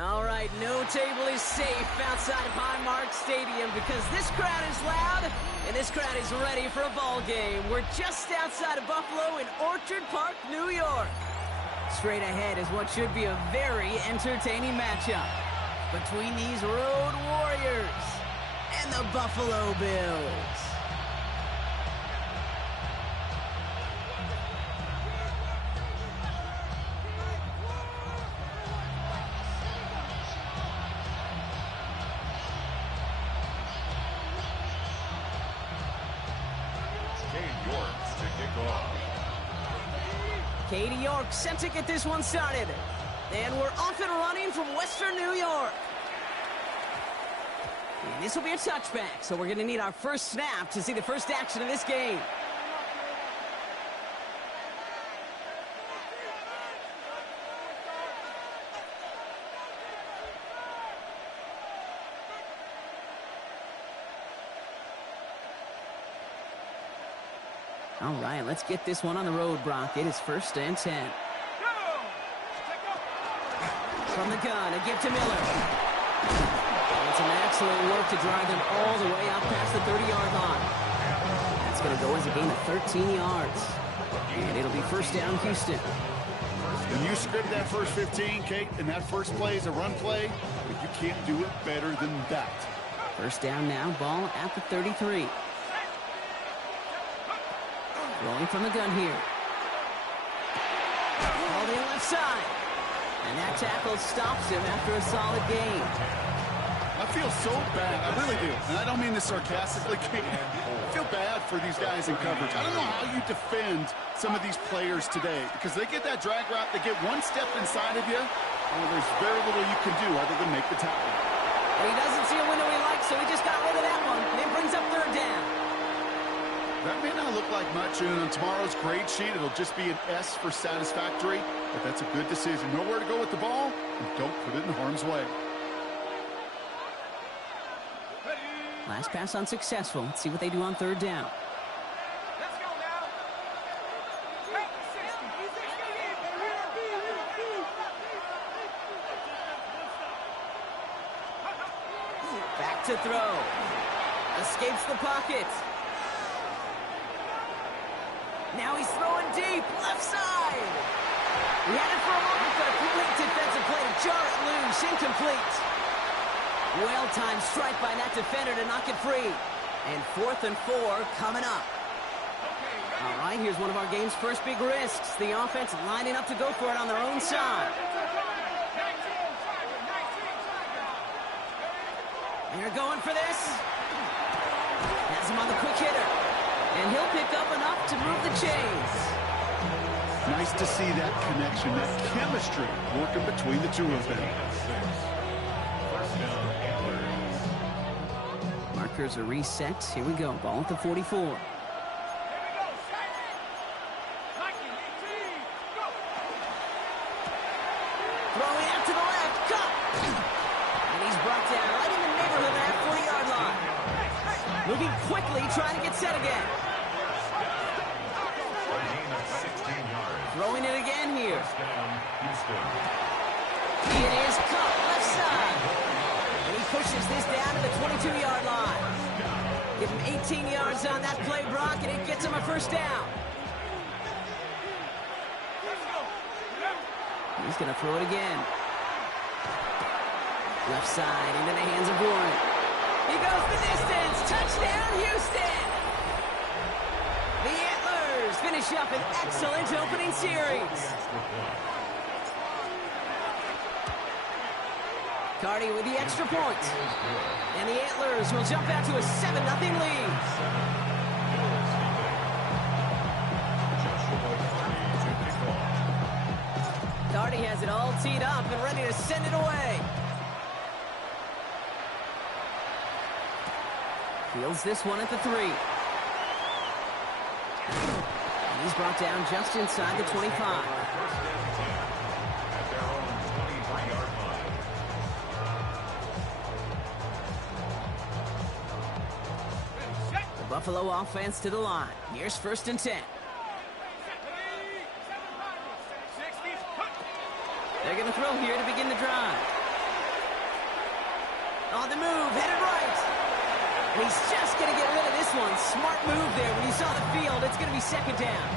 All right, no table is safe outside of Highmark Stadium because this crowd is loud and this crowd is ready for a ball game. We're just outside of Buffalo in Orchard Park, New York. Straight ahead is what should be a very entertaining matchup between these road warriors and the Buffalo Bills. Katie York set to get this one started. And we're off and running from Western New York. And this will be a touchback, so we're going to need our first snap to see the first action of this game. All right, let's get this one on the road, Brock. It is 1st and 10. From the gun, a give to Miller. It's an excellent work to drive them all the way out past the 30-yard line. That's going to go as a gain of 13 yards. And it'll be 1st down, Houston. When you script that first 15, Kate, and that first play is a run play, but you can't do it better than that. 1st down now, ball at the 33. Rolling from the gun here. Called in left side. And that tackle stops him after a solid gain. I feel so bad. I really do. And I don't mean this sarcastically. I feel bad for these guys in coverage. I don't know how you defend some of these players today because they get that drag route. They get one step inside of you. And there's very little you can do other than make the tackle. Well, he doesn't see a window he likes, so he just got rid of that one. And it brings up 3rd down. That may not look like much, and on tomorrow's grade sheet, it'll just be an S for satisfactory, but that's a good decision. Know where to go with the ball, and don't put it in harm's way. Last pass unsuccessful. Let's see what they do on 3rd down. Let's go now. Back to throw. Escapes the pocket. Now he's throwing deep, left side. He had it for a moment, but a complete defensive play to jar it loose, incomplete. Well-timed strike by that defender to knock it free. And 4th and 4 coming up. All right, here's one of our game's first big risks. The offense lining up to go for it on their own side. They're going for this. Has him on the quick hitter. And he'll pick up enough to move the chains. Nice to see that connection, that chemistry working between the two of them. Markers are reset. Here we go. Ball at the 44. Throwing out to the left. Cut. And he's brought down right in the neighborhood of that 40-yard line. Moving quickly, trying to get set again. Throwing it again here. It is caught left side. And he pushes this down to the 22-yard line. Give him 18 yards on that play, Brock, and it gets him a 1st down. He's going to throw it again. Left side into the hands of Warren. He goes the distance. Touchdown, Houston. The Antlers finish up an excellent opening series. Cardi with the extra point. And the Antlers will jump out to a 7-0 lead. Cardi has it all teed up and ready to send it away. Fields this one at the 3. And he's brought down just inside the 25. The Buffalo offense to the line. Here's 1st and 10. They're going to throw here to begin the drive. On the move, headed right. And he's just going to get rid of this one. Smart move there when you saw the field. It's going to be second down.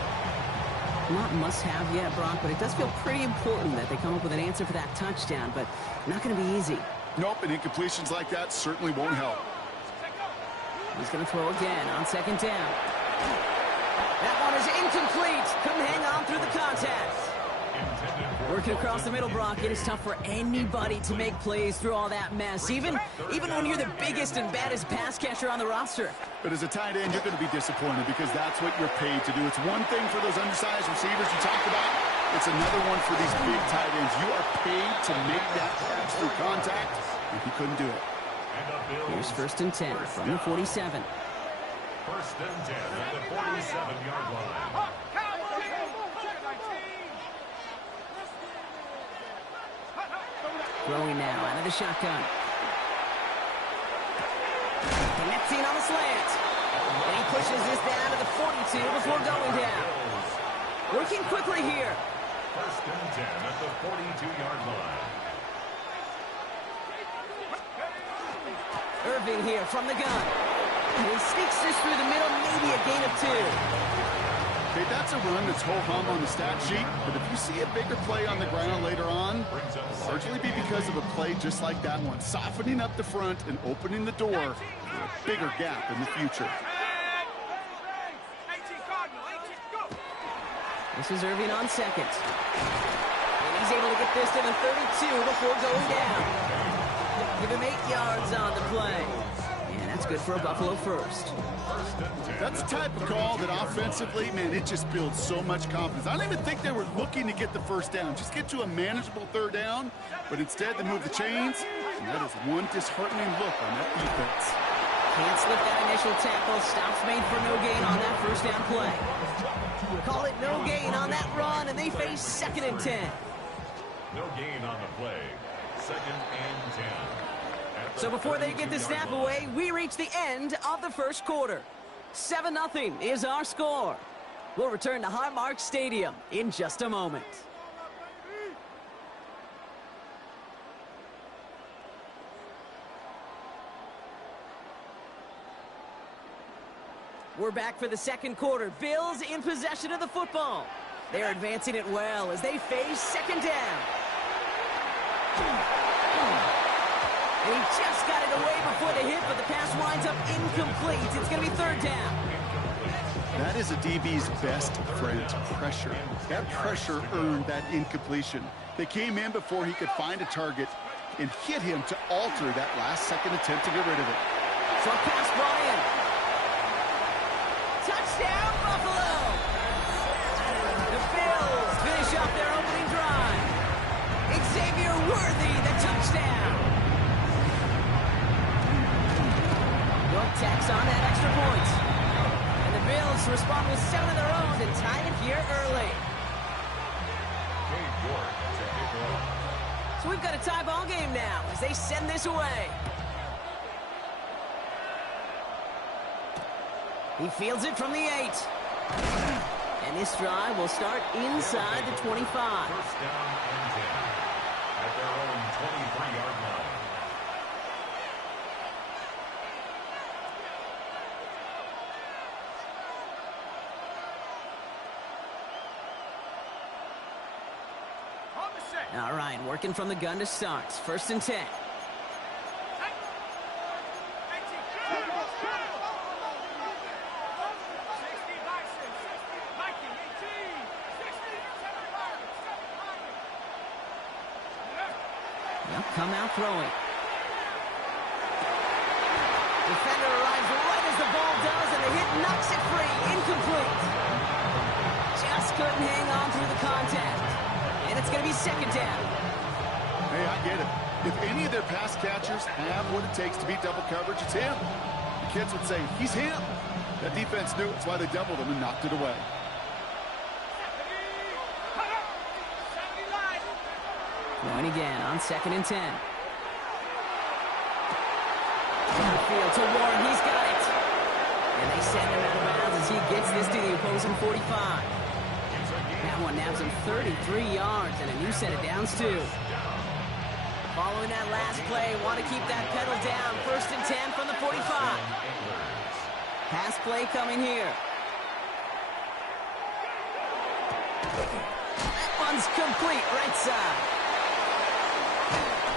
Not must-have yet, Brock, but it does feel pretty important that they come up with an answer for that touchdown, but not going to be easy. Nope, and incompletions like that certainly won't help. He's going to throw again on second down. That one is incomplete. Couldn't hang on through the contact. Working across the middle, Brock, it is tough for anybody to make plays through all that mess, even when you're the biggest and baddest pass catcher on the roster. But as a tight end, you're going to be disappointed because that's what you're paid to do. It's one thing for those undersized receivers you talked about. It's another one for these big tight ends. You are paid to make that catch through contact, and he couldn't do it. Here's first and 10 from the 47. First and 10 at the 47-yard line. Throwing now out of the shotgun. Connecting on the slant. And he pushes this down to the 42 before going down. Working quickly here. First and 10 at the 42-yard line. Irving here from the gun. And he sneaks this through the middle, maybe a gain of 2. Okay, that's a run that's ho-hum on the stat sheet, but if you see a bigger play on the ground later on, it'll largely be because of a play just like that one, softening up the front and opening the door for a bigger gap in the future. This is Irving on second. And he's able to get this to the 32 before going down. Give him 8 yards on the play. And that's good for a Buffalo first. That's the type of call that offensively, man, it just builds so much confidence. I don't even think they were looking to get the first down. Just get to a manageable third down, but instead they move the chains, and that is one disheartening look on that defense. Can't slip that initial tackle. Stops made for no gain on that first down play. Call it no gain on that run, and they face second and 10. No gain on the play. Second and 10. So before they get the snap away, we reach the end of the first quarter. 7-0 is our score. We'll return to Highmark Stadium in just a moment. We're back for the second quarter. Bills in possession of the football. They're advancing it well as they face second down. And he just got it away before the hit, but the pass winds up incomplete. It's going to be third down. That is a DB's best friend, pressure. That pressure earned that incompletion. They came in before he could find a target and hit him to alter that last-second attempt to get rid of it. Short pass brought in. Touchdown, Buffalo! The Bills finish up their opening drive. Xavier Worthy, the touchdown. Tacks on that extra point. And the Bills respond with 7 of their own and tie it here early. So we've got a tie ball game now as they send this away. He fields it from the 8. And this drive will start inside the 25. First down and 10 at their own 23-yard line. All right, working from the gun to start. First and 10. They'll come out throwing. Defender arrives right as the ball does, and the hit knocks it free. Incomplete. Just couldn't hang on through the contact. And it's going to be second down. Hey, I get it. If any of their pass catchers have what it takes to beat double coverage, it's him. The kids would say, he's him. That defense knew it's why they doubled him and knocked it away. Going again on second and 10. Downfield to Warren. He's got it. And they send him out of bounds as he gets this to the opposing 45. That one nabs him 33 yards and a new set of downs, too. Following that last play, want to keep that pedal down. 1st and 10 from the 45. Pass play coming here. That one's complete, right side.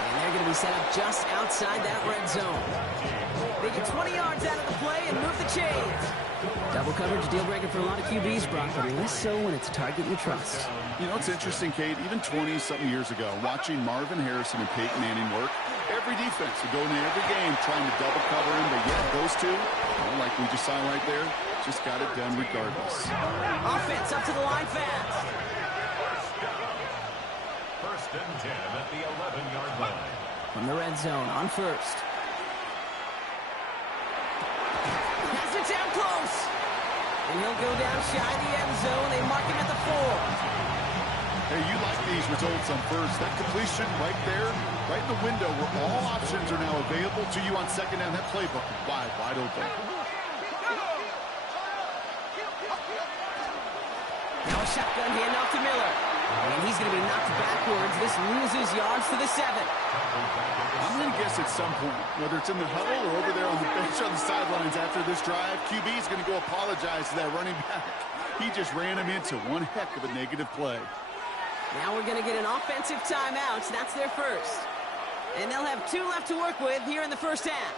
And they're going to be set up just outside that red zone. They get 20 yards out of the play and move the chains. Double coverage, deal breaker for a lot of QBs, Brock, but less so when it's a target you trust. You know, it's interesting, Kate, even 20-something years ago, watching Marvin Harrison and Peyton Manning work, every defense would go into every game trying to double cover him, but yet those two, like we just saw right there, just got it done regardless. Offense up to the line fast. 1st and 10 at the 11-yard line. From the red zone on 1st. Pass it down close. And he'll go down shy of the end zone. They mark him at the 4. Hey, you like these results on 1st. That completion right there, right in the window where all options are now available to you on 2nd down. That playbook wide open. Now a shotgun handoff to Miller. And he's going to be knocked backwards. This loses yards to the 7. I'm going to guess at some point, whether it's in the huddle or over there on the bench on the sidelines after this drive, QB is going to go apologize to that running back. He just ran him into one heck of a negative play. Now we're going to get an offensive timeout. That's their 1st. And they'll have 2 left to work with here in the 1st half.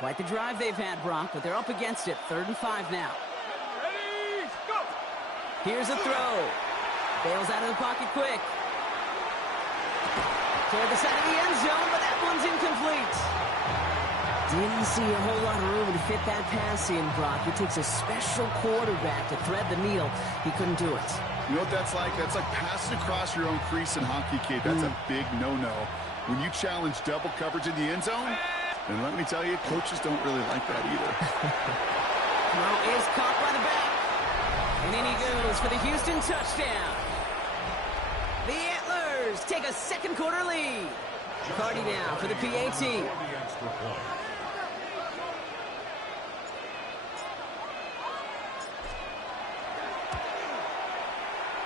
Quite the drive they've had, Brock, but they're up against it. 3rd and 5 now. Ready, go! Here's a throw. Bails out of the pocket quick. Toward the side of the end zone, but that one's incomplete. Didn't see a whole lot of room to fit that pass in, Brock. It takes a special quarterback to thread the needle. He couldn't do it. You know what that's like? That's like passing across your own crease in hockey, kid. That's a big no-no. When you challenge double coverage in the end zone, and let me tell you, coaches don't really like that either. Throw is caught by the back. And in he goes for the Houston touchdown. The Antlers take a 2nd quarter lead. Cardi now for the PAT.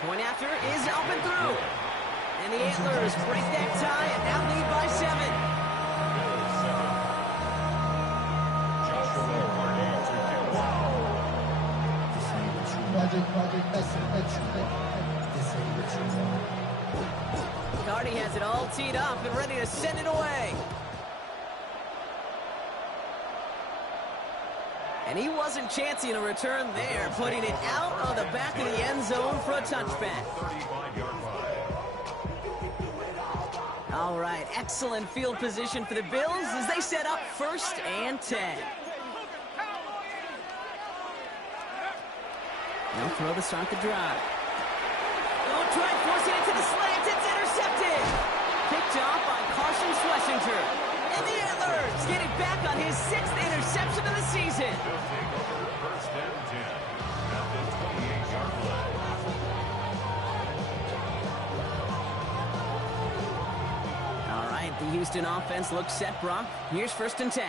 Point after is up and through. And the Antlers break that tie and now lead by 7. Cardi has it all teed up and ready to send it away. And he wasn't chancing a return there, putting it out of the back of the end zone for a touchback. All right, excellent field position for the Bills as they set up 1st and 10. They'll throw to start the drive. Don't try forcing it to the slant. It's intercepted. Picked off by Carson Schlesinger. And the Antlers get it back on his 6th interception of the season. They'll take over 1st and 10 at the 28-yard line. All right, the Houston offense looks set, Brock. Here's 1st and 10.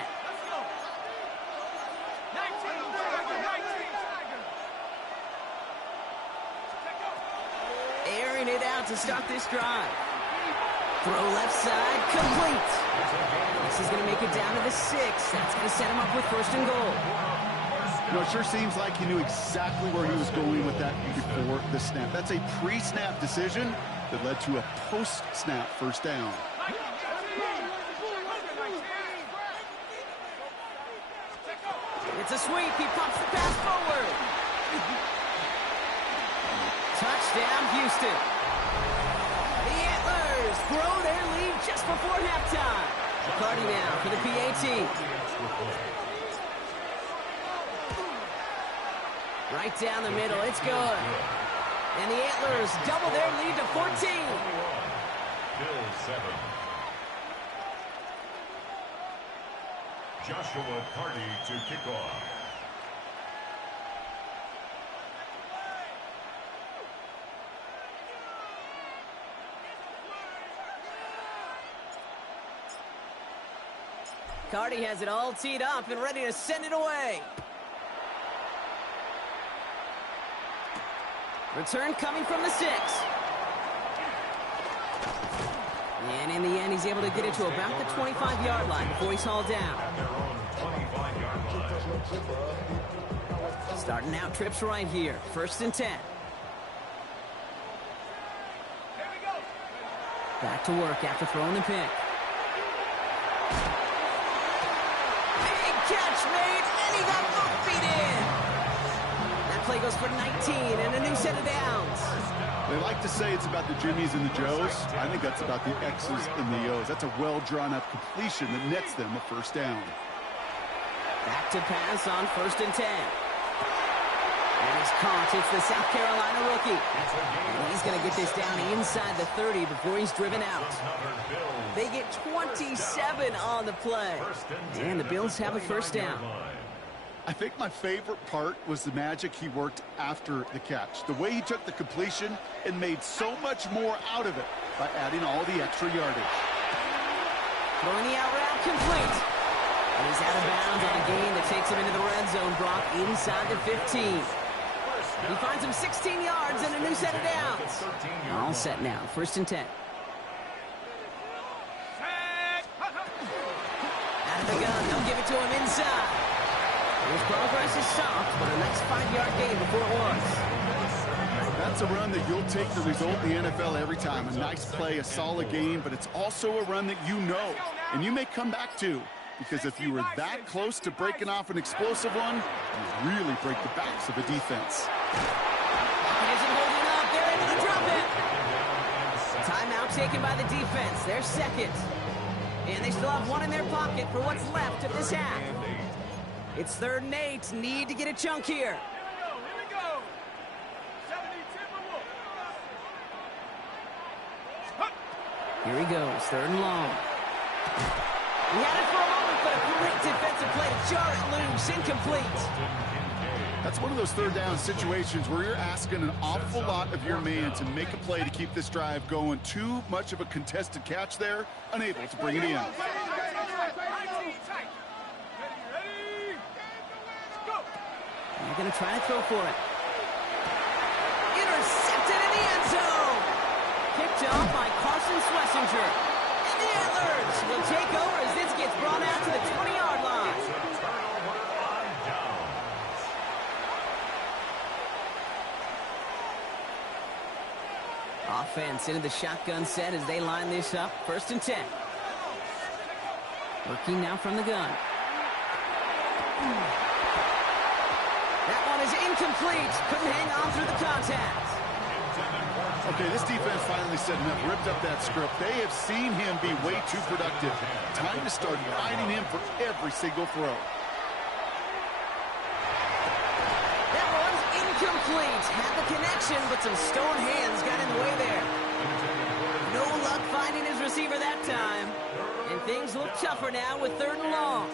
Airing it out to start this drive. Throw left side, complete. This is going to make it down to the 6. That's going to set him up with 1st and goal. You know, it sure seems like he knew exactly where he was going with that before the snap. That's a pre-snap decision that led to a post-snap 1st down. It's a sweep. He pops the pass forward. Touchdown, Houston. The Antlers grow their lead just before halftime. Cardi now for the PAT. Right down the middle. It's good. And the Antlers double their lead to 14. Bills 7. Joshua Cardi to kick off. Cardi has it all teed up and ready to send it away. Return coming from the 6. And in the end, he's able to get it to about the 25-yard line before he's hauled down. Starting out trips right here. 1st and 10. Back to work after throwing the pick. Big catch made, and he got both feet in. That play goes for 19 and a new set of downs. They like to say it's about the Jimmies and the Joes. I think that's about the X's and the O's. That's a well-drawn-up completion that nets them a 1st down. Back to pass on 1st and 10. And he's caught. It's the South Carolina rookie. And he's going to get this down inside the 30 before he's driven out. They get 27 on the play. And the Bills have a 1st down. I think my favorite part was the magic he worked after the catch. The way he took the completion and made so much more out of it by adding all the extra yardage. Throwing the out route complete. And he's out of bounds on a gain that takes him into the red zone, Brock, inside the 15. He finds him 16 yards and a new set of downs. All set now, 1st and 10. Out of the gun, they'll give it to him inside. His progress is soft, but a nice 5-yard gain before it was. That's a run that you'll take the result in the NFL every time. A nice play, a solid game, but it's also a run that you know, and you may come back to. Because if you were that close to breaking off an explosive one, you really break the backs of a defense. He isn't holding up. They're able to drop it. Timeout taken by the defense. They're 2nd. And they still have one in their pocket for what's left of this half. It's 3rd and 8. Need to get a chunk here. Here we go. 70 Here he goes. 3rd and long. He had it for a moment, but a great defensive play to jar it loose. Incomplete. That's one of those 3rd down situations where you're asking an awful lot of your man to make a play to keep this drive going. Too much of a contested catch there, unable to bring it in. They're going to try to throw for it. Intercepted in the end zone. Picked off by Carson Schlesinger. And the Antlers will take over as this gets brought out to the 20-yard line. Offense into the shotgun set as they line this up. 1st and 10. Working now from the gun. That one is incomplete. Couldn't hang on through the contact. Okay, this defense finally set enough, ripped up that script. They have seen him be way too productive. Time to start riding him for every single throw. That one's incomplete. Had the connection, but some stone hands got in the way there. No luck finding his receiver that time. And things look tougher now with 3rd and long.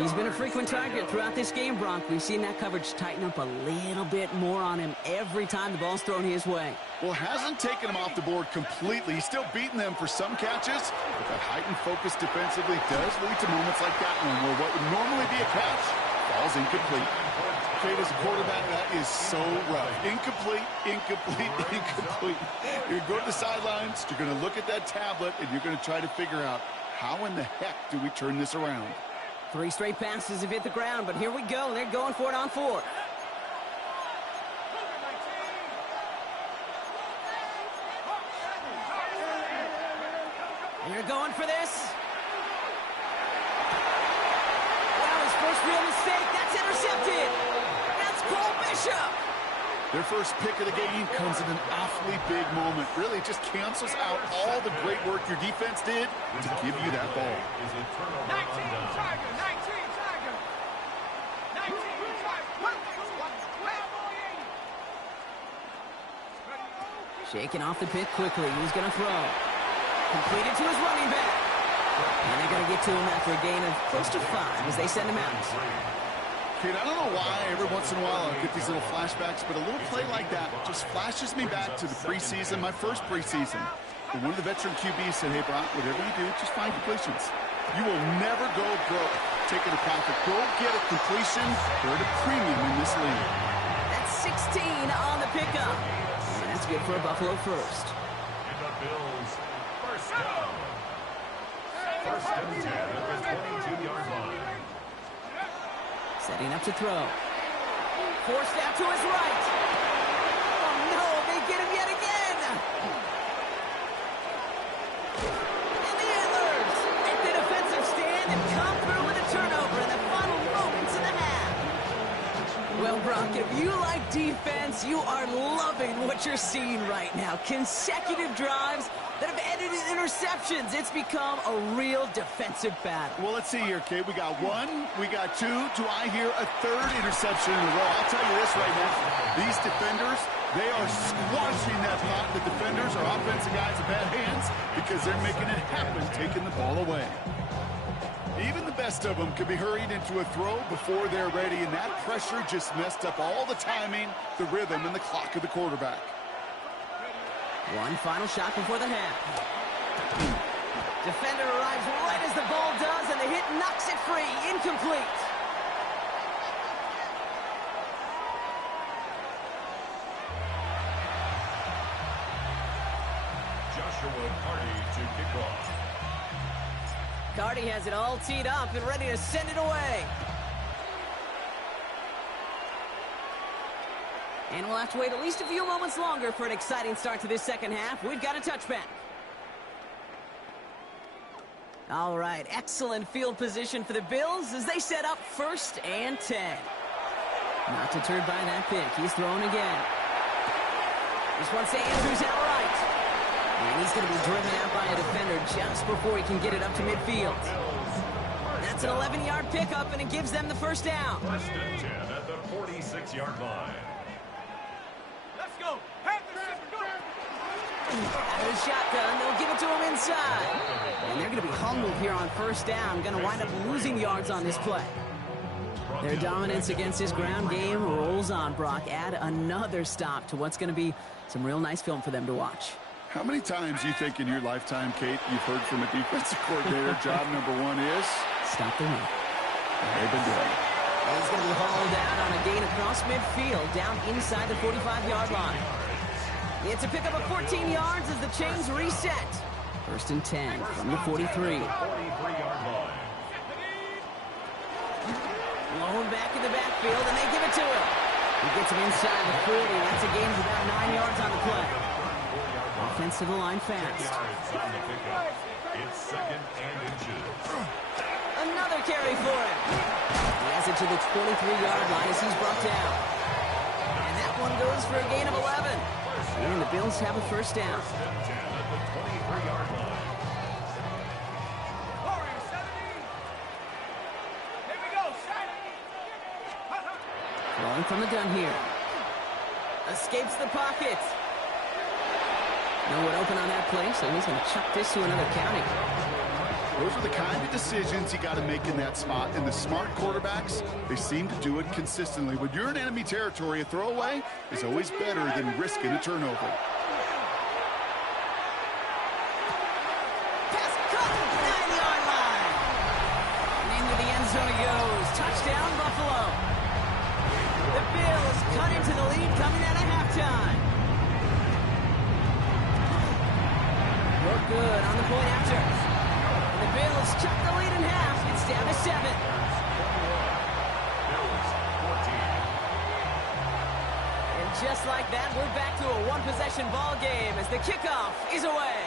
He's been a frequent target throughout this game, Bronk. We've seen that coverage tighten up a little bit more on him every time the ball's thrown his way. Well, hasn't taken him off the board completely. He's still beating them for some catches, but that heightened focus defensively does lead to moments like that one where what would normally be a catch falls incomplete. Okay, as a quarterback, that is so rough. Incomplete, incomplete, incomplete. You're going to go to the sidelines, you're going to look at that tablet, and you're going to try to figure out how in the heck do we turn this around. 3 straight passes have hit the ground, but here we go. They're going for it on 4th. They're going for this. Well, his first real mistake. That's intercepted. That's Cole Bishop. Their first pick of the game comes in an awfully big moment. Really just cancels out all the great work your defense did to give you that ball. 19 Tiger, 19 Tiger. 19 Tiger. Shaking off the pick quickly. He's going to throw. Completed to his running back. And they're going to get to him after a gain of close to 5 as they send him out. Kid, I don't know why every once in a while I'll get these little flashbacks, but a little play like that just flashes me back to the preseason, my first preseason. And one of the veteran QBs said, hey, Brock, whatever you do, just find completions. You will never go broke taking a profit. Go get a completion. They're at a premium in this league. That's 16 on the pickup. And that's good for a Buffalo first. And the Bills, first down. First and 10 at the 22-yard line. Setting up to throw. Forced out to his right. Oh, no, they get him yet again. And the Antlers make the defensive stand and come through with a turnover in the final moments of the half. Well, Brock, if you like defense, you are loving what you're seeing right now. Consecutive drives that have ended in interceptions. It's become a real defensive battle. Well, let's see here, Kate. We got one, we got two. Do I hear a third interception in a row? I'll tell you this right now. These defenders, they are squashing that pot. The defenders are offensive guys in bad hands because they're making it happen, taking the ball away. Even the best of them could be hurried into a throw before they're ready, and that pressure just messed up all the timing, the rhythm, and the clock of the quarterback. One final shot before the half. Defender arrives right as the ball does, and the hit knocks it free. Incomplete. Joshua Carty to kick off. Carty has it all teed up and ready to send it away. And we'll have to wait at least a few moments longer for an exciting start to this second half. We've got a touchback. All right, excellent field position for the Bills as they set up 1st and 10. Not deterred by that pick. He's throwing again. This one's to Andrews out right. And he's going to be driven out by a defender just before he can get it up to midfield. That's an 11-yard pickup, and it gives them the first down. First and 10 at the 46-yard line. Let's go. Panthers, go. Out of the shotgun, they'll give it to him inside. And they're going to be humbled here on first down. Going to wind up losing yards on this play. Their dominance against this ground game rolls on, Brock. Add another stop to what's going to be some real nice film for them to watch. How many times do you think in your lifetime, Kate, you've heard from a defensive coordinator, job number one is? Stop the run. They've been doing it. And he's going to be hauled out on a gain across midfield, down inside the 45-yard line. It's a pickup of 14 yards as the chains reset. 1st and 10 from the 43. 43-yard line. Blown back in the backfield, and they give it to him. He gets him inside the 40. That's a gain of about 9 yards on the play. Offensive line fast. Yards on the pickup. It's 2nd and inches. Another carry for him. He has it to the 23-yard line as he's brought down. And that one goes for a gain of 11. And the Bills have a first down. First and 10 at the 23-yard line. Warriors, 70. Here we go, Shiny. Rolling from the gun here. Escapes the pocket. No one open on that play, so he's going to chuck this to another county. Those are the kind of decisions you got to make in that spot. And the smart quarterbacks, they seem to do it consistently. When you're in enemy territory, a throwaway is always better than risking a turnover. Pass cut, 9-yard line. And into the end zone he goes. Touchdown, Buffalo. The Bills cut into the lead coming out of halftime. Look good on the point after. The Bills chuck the lead in half. It's down to 7. Bills, 14. And just like that, we're back to a one-possession ball game as the kickoff is away.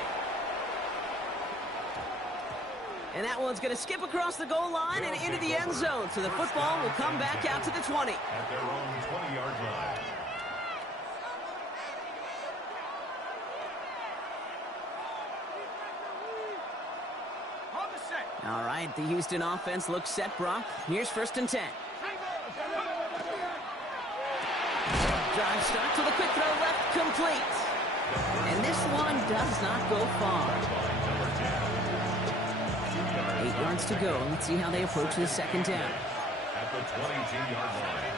And that one's going to skip across the goal line and into the end zone. So the football will come back out to the 20. At their own 20-yard line. On the set. All right, the Houston offense looks set, Brock. Here's 1st and 10. Drive start to the quick throw left, complete. And this one does not go far. 8 yards to go. Let's see how they approach the second down. At the 22-yard line.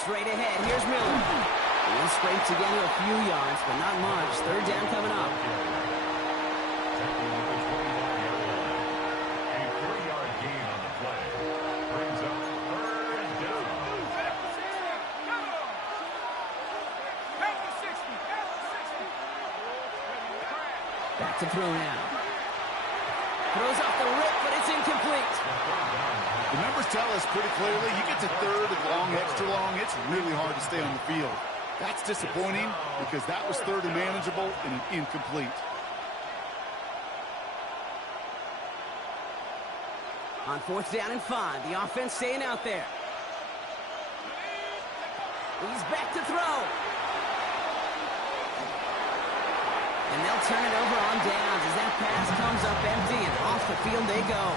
Straight ahead, here's Miller. He scrapes together a few yards, but not much. 3rd down coming up. Tackling at the 25-yard line. to throw now. Throws off the rip, but it's incomplete. The numbers tell us pretty clearly, you get to third and long, extra long, it's really hard to stay on the field. That's disappointing because that was third and manageable and an incomplete. On 4th down and 5, the offense staying out there. He's back to throw. And they'll turn it over on downs as that pass comes up empty and off the field they go.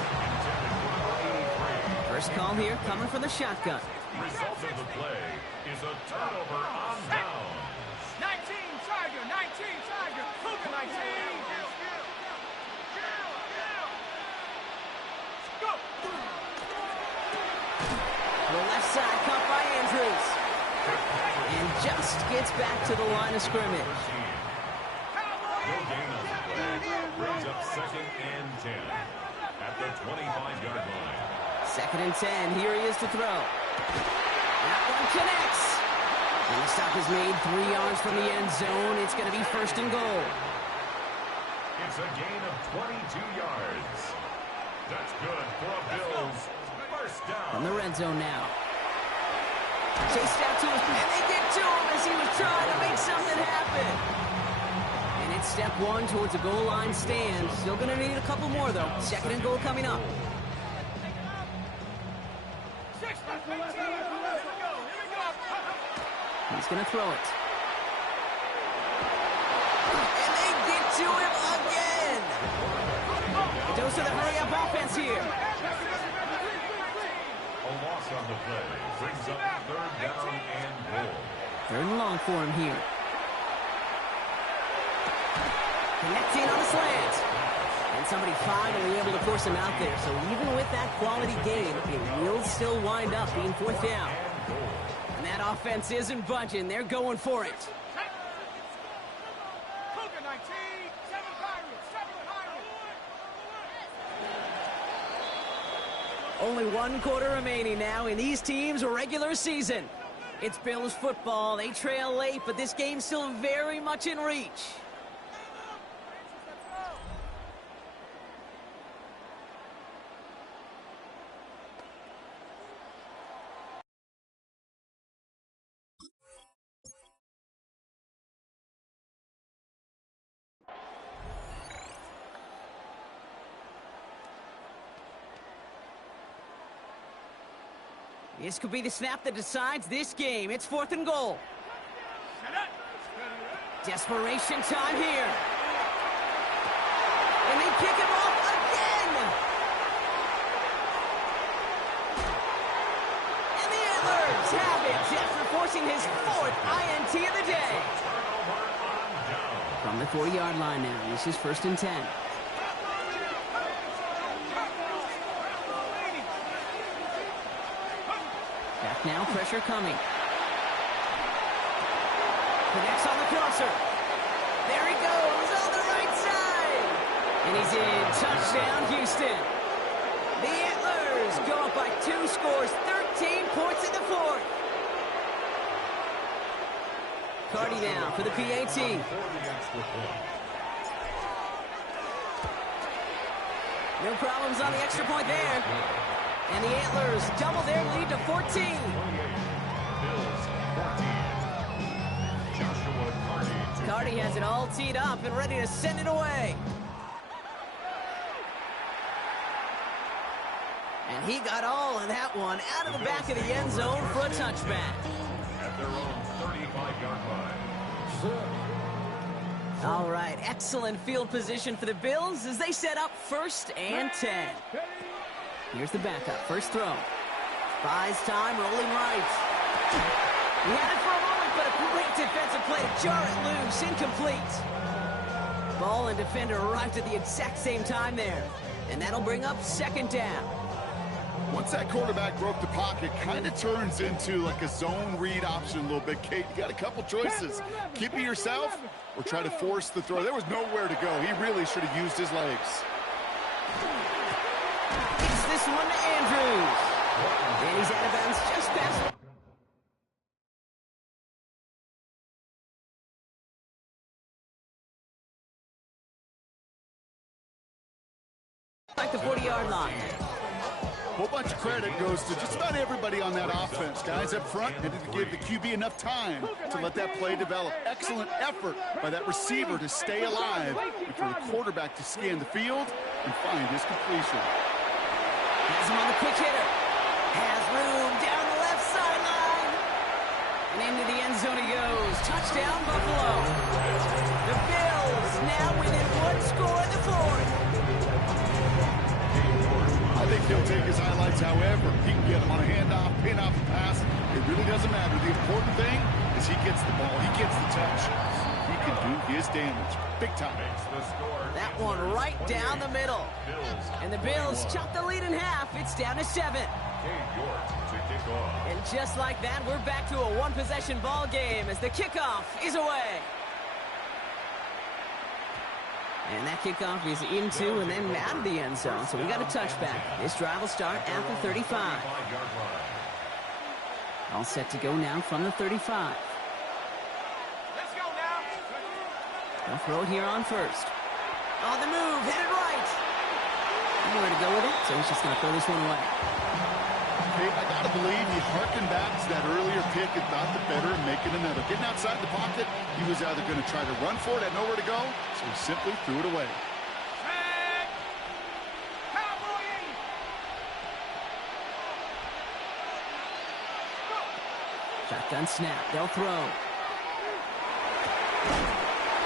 First call here coming from the shotgun. Result of the play is a turnover on downs. 19 Tiger, 19 Tiger, Cougar 19. Go. The left side caught by Andrews. And just gets back to the line of scrimmage. No gain on the play. Brings up 2nd and 10 at the 25-yard line. 2nd and 10. Here he is to throw. That one connects. And the stop is made 3 yards from the end zone. It's going to be 1st and goal. It's a gain of 22 yards. That's good for a Bills first down. From the red zone now. Chased out to his, and they get to him as he was trying to make something happen. And it's step 1 towards a goal line stand. Still going to need a couple more, though. 2nd and goal coming up. He's going to throw it. And they get to him again. A dose of the hurry-up offense here. A loss on the play brings up 3rd down and goal. 3rd and long for him here. Connecting on the slant. And somebody finally able to force him out there. So even with that quality gain, it will still wind up being 4th down. And that offense isn't budging. They're going for it. Cougar 19, 7 Pirates, 7 Pirates. Only 1 quarter remaining now in these teams' regular season. It's Bills football. They trail late, but this game's still very much in reach. This could be the snap that decides this game. It's 4th and goal. Desperation time here. And they pick him off again. And the Antlers have it after forcing his 4th INT of the day. From the 40-yard line now, this is 1st and 10. Back now, pressure coming. Connects on the crosser. There he goes on the right side. And he's in. Touchdown, Houston. The Antlers go up by 2 scores, 13 points in the 4th. Cardi now for the PAT. No problems on the extra point there. And the Antlers double their lead to 14. Cardi has it all teed up and ready to send it away. And he got all of that one out of the back of the end zone for a touchback. At their own 35-yard line. All right, excellent field position for the Bills as they set up 1st and 10. Here's the backup. First throw. Buys time, rolling right. He had it for a moment, but a great defensive play to jar it loose. Incomplete. Ball and defender arrived at the exact same time there. And that'll bring up 2nd down. Once that quarterback broke the pocket, kind of turns into like a zone read option a little bit. Kate, you got a couple choices. Keep it yourself or try to force the throw. There was nowhere to go. He really should have used his legs. This one to Andrews. And he's out of bounds just past the 40-yard line. A whole bunch of credit goes to just about everybody on that offense. Guys up front needed to give the QB enough time to let that play develop. Excellent effort by that receiver to stay alive and for the quarterback to scan the field and find his completion. Has him on the quick hitter. Has room down the left sideline. And into the end zone he goes. Touchdown, Buffalo. The Bills now within one score in the fourth. I think he'll take his highlights however. He can get him on a handoff, pin off a pass. It really doesn't matter. The important thing is he gets the ball. He gets the touch. He can do his damage. Big time. That one right down the middle. And the Bills chop the lead in half. It's down to 7. And just like that, we're back to a one-possession ball game as the kickoff is away. And that kickoff is into and then out of the end zone. So we got a touchback. This drive will start at the 35. All set to go now from the 35. Let's go now. They'll throw it here on first. On the move, headed right. Nowhere to go with it, so he's just going to throw this one away. Okay, I got to believe he harkened back to that earlier pick and thought the better and making another. Getting outside the pocket, he was either going to try to run for it, had nowhere to go, so he simply threw it away. Shotgun snap, they'll throw.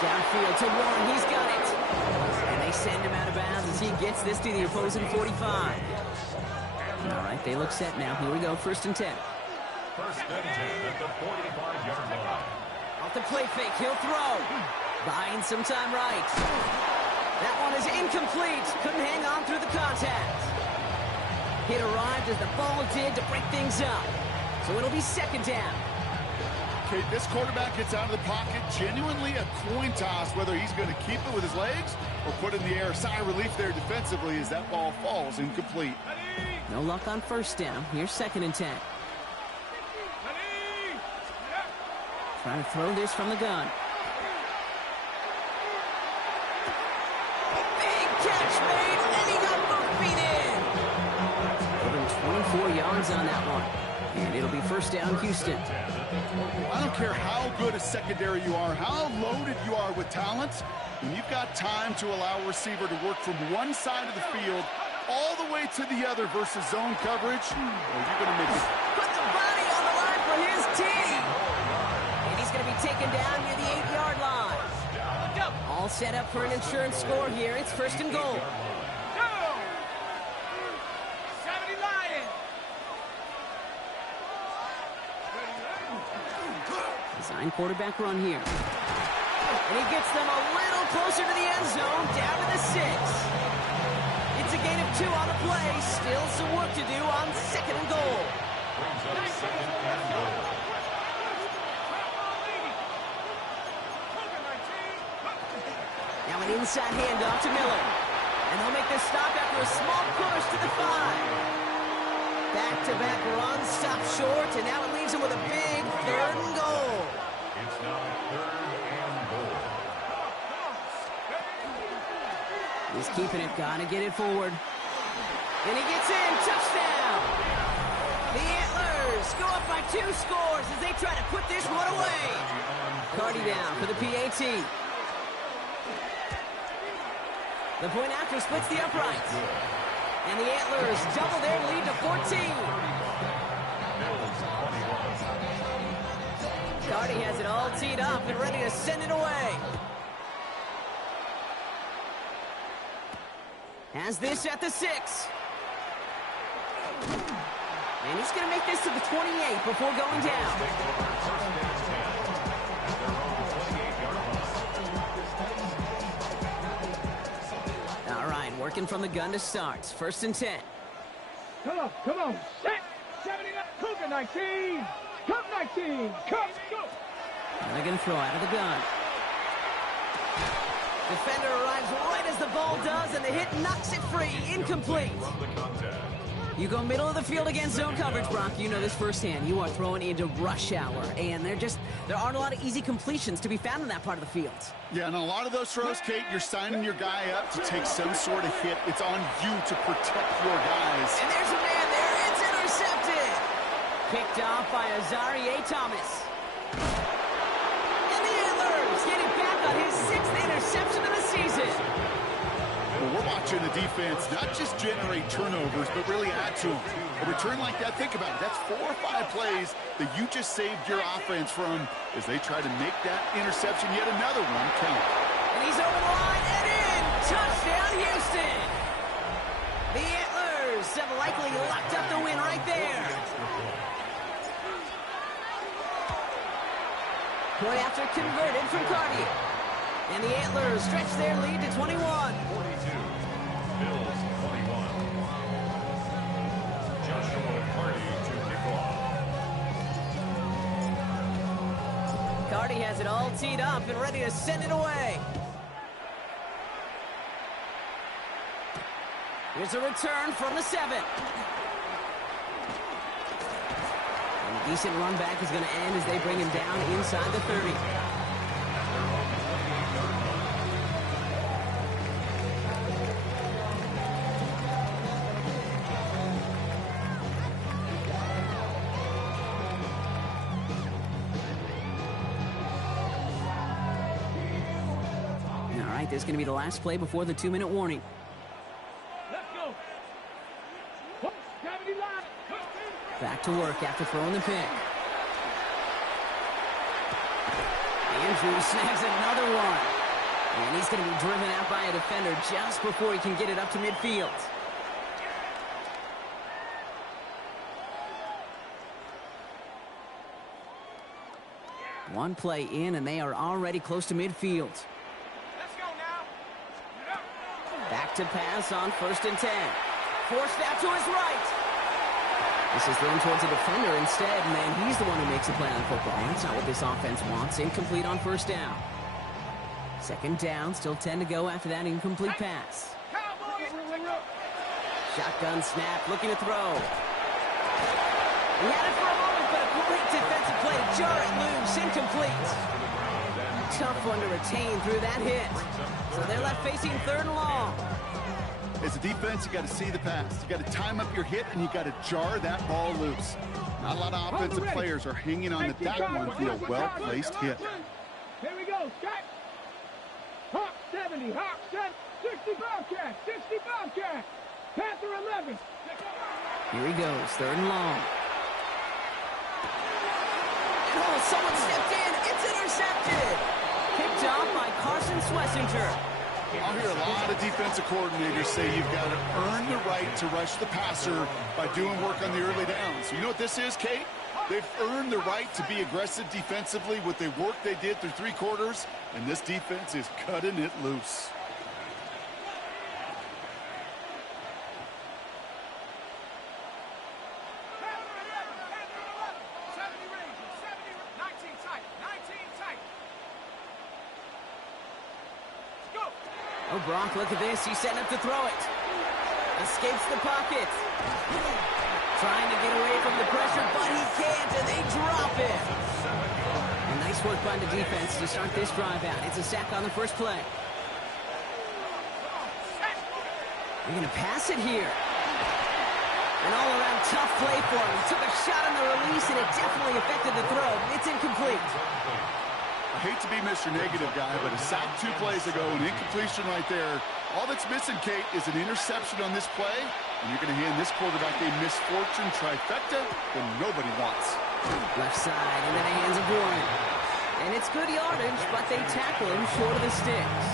Downfield to Warren, he's got it. And they send him out of bounds as he gets this to the opposing 45. All right, they look set now. Here we go, 1st and 10. 1st and 10 at the 45-yard line. Off the play fake, he'll throw. Buying some time right. That one is incomplete. Couldn't hang on through the contact. Hit arrived as the ball did to break things up. So it'll be 2nd down. Okay, this quarterback gets out of the pocket. Genuinely a coin toss whether he's going to keep it with his legs or put it in the air. Sigh of relief there defensively as that ball falls incomplete. No luck on 1st down. Here's 2nd and 10. Trying to throw this from the gun. Big catch made, and he got both feet in. Put him 24 yards on that one. And it'll be 1st down, Houston. I don't care how good a secondary you are, how loaded you are with talent. When you've got time to allow a receiver to work from one side of the field all the way to the other versus zone coverage, you're going to make it. Put the body on the line for his team. And he's going to be taken down near the 8-yard line. All set up for an insurance score here. It's 1st and goal. Design quarterback run here. And he gets them a little closer to the end zone, down to the 6. It's a gain of 2 on the play. Still some work to do on 2nd and goal. Now an inside handoff to Miller. And they'll make this stop after a small push to the 5. Back-to-back runs stop short, and now it leaves him with a big 3rd and goal. It's now 3rd and goal. He's keeping it, gotta get it forward. And he gets in, touchdown! The Antlers go up by 2 scores as they try to put this one away. Carty down for the PAT. The point after splits the uprights. And the Antlers double their lead to 14. Carty has it all teed up and ready to send it away. Has this at the 6. And he's going to make this to the 28 before going down. All right, working from the gun to start. 1st and 10. Come on. Set. 79. Cougar 19. Cup 19. Cup. Go. And they're going to throw out of the gun. Defender arrives right as the ball does, and the hit knocks it free. Incomplete. From the contact. You go middle of the field against zone coverage, Brock. You know this firsthand. You are throwing into rush hour, and there aren't a lot of easy completions to be found in that part of the field. Yeah, and a lot of those throws, Kate, you're signing your guy up to take some sort of hit. It's on you to protect your guys. And there's a man there. It's intercepted. Picked off by Azarie Thomas. And the Antlers getting back on his 6th interception of the season. Well, we're watching the defense not just generate turnovers, but really add to them. A return like that, think about it. That's 4 or 5 plays that you just saved your offense from as they try to make that interception, yet another one, count. And he's over the line and in. Touchdown, Houston. The Antlers have likely locked up the win right there. Point after converted from Cartier. And the Antlers stretch their lead to 21. 42. Bills 21. Joshua Carty to kick off. Carty has it all teed up and ready to send it away. Here's a return from the 7. And a decent run back is going to end as they bring him down inside the 30. This is going to be the last play before the 2-minute warning. Let's go. Back to work after throwing the pick. Andrews snags another one. And he's going to be driven out by a defender just before he can get it up to midfield. One play in, and they are already close to midfield. Back to pass on 1st and 10. Forced out to his right. This is thrown towards a defender instead. Man, he's the one who makes a play on football. That's not what this offense wants. Incomplete on 1st down. 2nd down, still 10 to go after that incomplete pass. Shotgun snap, looking to throw. He had it for a moment, but a great defensive play to jar it loose. Incomplete. Tough one to retain through that hit. So they're left facing 3rd and long. As a defense, you got to see the pass. You got to time up your hit, and you got to jar that ball loose. Not a lot of offensive players are hanging on to that one for a well-placed hit. Here we go, Scott. Hawk 70, Hawk 60 Bobcat, 60 Bobcat. Panther 11. Here he goes, 3rd and long. And someone stepped in. It's intercepted. Picked off by Carson Swessinger. I'll hear a lot of defensive coordinators say you've got to earn the right to rush the passer by doing work on the early downs. You know what this is, Kate? They've earned the right to be aggressive defensively with the work they did through 3 quarters, and this defense is cutting it loose. Oh, Brock, look at this. He's setting up to throw it. Escapes the pocket. Trying to get away from the pressure, but he can't, and they drop it. And nice work by the defense to start this drive out. It's a sack on the first play. They're going to pass it here. An all-around tough play for him. Took a shot on the release, and it definitely affected the throw. It's incomplete. I hate to be Mr. Negative guy, but a sack 2 plays ago, an incompletion right there. All that's missing, Kate, is an interception on this play, and you're going to hand this quarterback a misfortune trifecta that nobody wants. Left side into the hands of Warren. And it's good yardage, but they tackle him short of the sticks.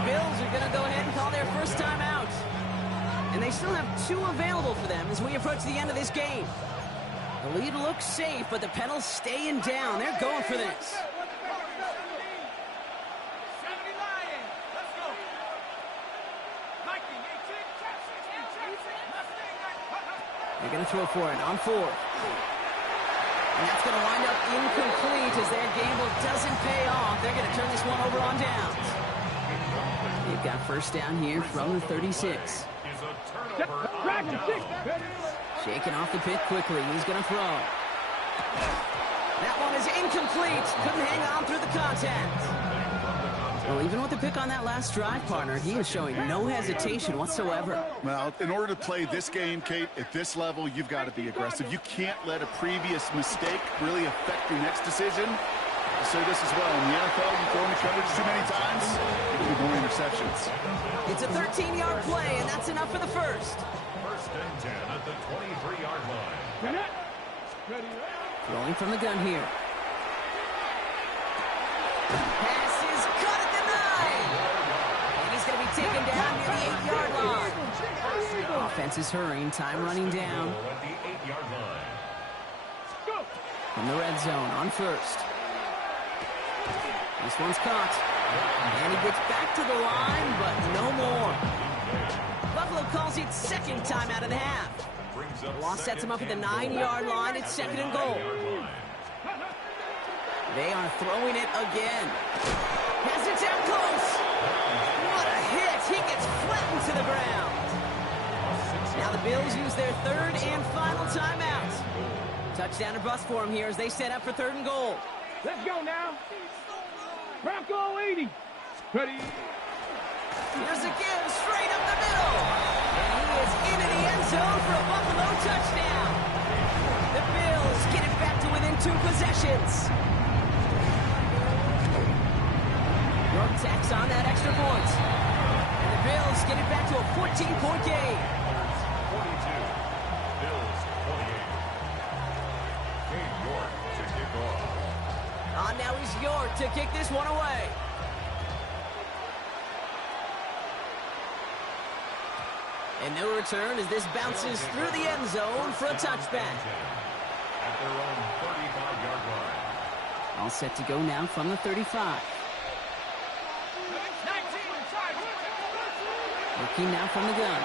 The Bills are going to go ahead and call their first time out. And they still have 2 available for them as we approach the end of this game. The lead looks safe, but the Penals staying down. They're going for this. They're going to throw for it on 4th. And that's going to wind up incomplete as their gamble doesn't pay off. They're going to turn this one over on downs. They've got 1st down here from the 36. Is a turnover. Dragon 6. Shaking off the pit quickly. He's going to throw. That one is incomplete. Couldn't hang on through the contact. Well, even with the pick on that last drive, partner, he is showing no hesitation whatsoever. Well, in order to play this game, Kate, at this level, you've got to be aggressive. You can't let a previous mistake really affect your next decision. I'll say this as well. In the NFL, you throw into coverage too many times, you get more interceptions. It's a 13-yard play, and that's enough for the first. First and 10 at the 23-yard line. Throwing from the gun here. Pass is cut at the 9. And he's going to be taken down near the 8-yard line. Offense is hurrying. Time running down. At the 8-yard line. From the red zone on first. This one's caught. And he gets back to the line, but no more. Buffalo calls it second time out of the half. The loss sets him up at the 9-yard line. It's second and goal. They are throwing it again. Has it down close. What a hit. He gets flattened to the ground. Now the Bills use their third and final timeout. Touchdown or bust for him here as they set up for third and goal. Let's go now. Bronco 80. Ready. Here's a give straight up the middle. And he is into the end zone for a Buffalo touchdown. The Bills get it back to within 2 possessions. York tacks on that extra point. And the Bills get it back to a 14-point game. 42. Bills 28. Cade York to kick off. On now is York to kick this one away. And no return as this bounces through the end zone for a touchback. At their own 35-yard line. All set to go now from the 35. Looking now from the gun.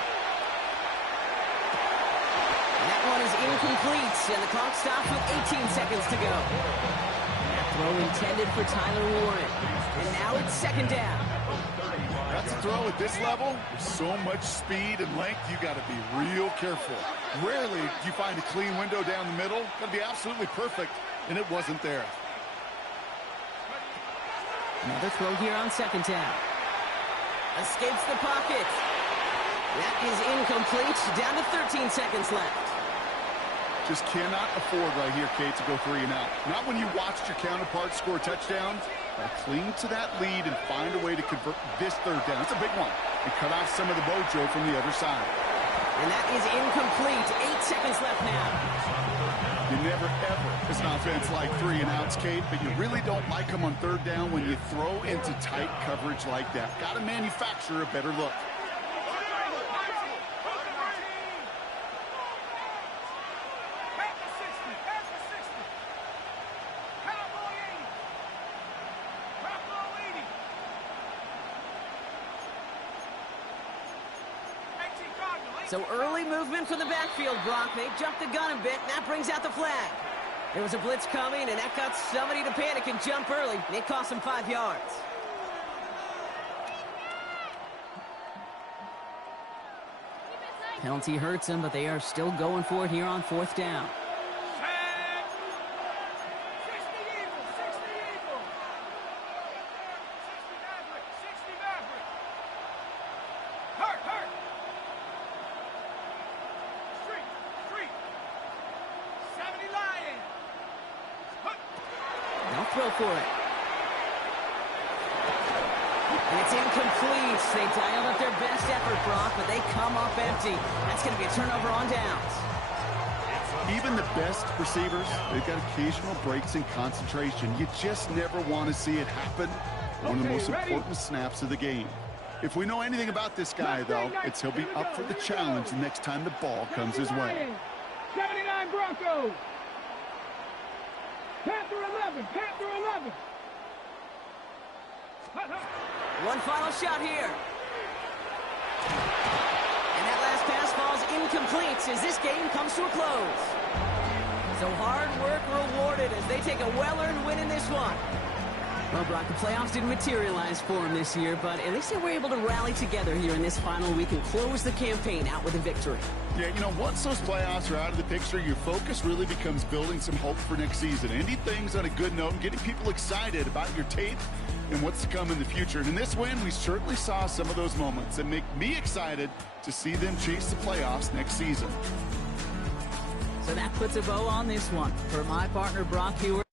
And that one is incomplete, and the clock stops with 18 seconds to go. That throw intended for Tyler Warren. And now it's second down. That's a throw at this level. There's so much speed and length, you got to be real careful. Rarely do you find a clean window down the middle. Got to be absolutely perfect, and it wasn't there. Another throw here on second down. Escapes the pocket. That is incomplete. Down to 13 seconds left. Just cannot afford right here, Kate, to go 3 and out. Not when you watched your counterpart score touchdowns. Cling to that lead and find a way to convert this third down. It's a big one. And cut off some of the mojo from the other side. And that is incomplete. 8 seconds left now. You never, ever, as an offense, like 3 and outs, Kate, but you really don't like them on third down when you throw into tight coverage like that. Got to manufacture a better look. So early movement from the backfield, Brock. They jumped the gun a bit, and that brings out the flag. There was a blitz coming, and that got somebody to panic and jump early. It cost them 5 yards. Penalty hurts them, but they are still going for it here on fourth down. Throw for it. And it's incomplete. They dialed up their best effort, Brock, but they come up empty. That's going to be a turnover on downs. Even the best receivers, they've got occasional breaks in concentration. You just never want to see it happen. One of the most important snaps of the game. If we know anything about this guy, though, it's he'll be up for the challenge the next time the ball comes his way. 79 Broncos. Panther 11, Panther 11. One final shot here. And that last pass falls incomplete as this game comes to a close. So hard work rewarded as they take a well-earned win in this one. Well, Brock, the playoffs didn't materialize for him this year, but at least they were able to rally together here in this final week and close the campaign out with a victory. Yeah, you know, once those playoffs are out of the picture, your focus really becomes building some hope for next season, ending things on a good note and getting people excited about your tape and what's to come in the future. And in this win, we certainly saw some of those moments that make me excited to see them chase the playoffs next season. So that puts a bow on this one. For my partner, Brock Hewitt.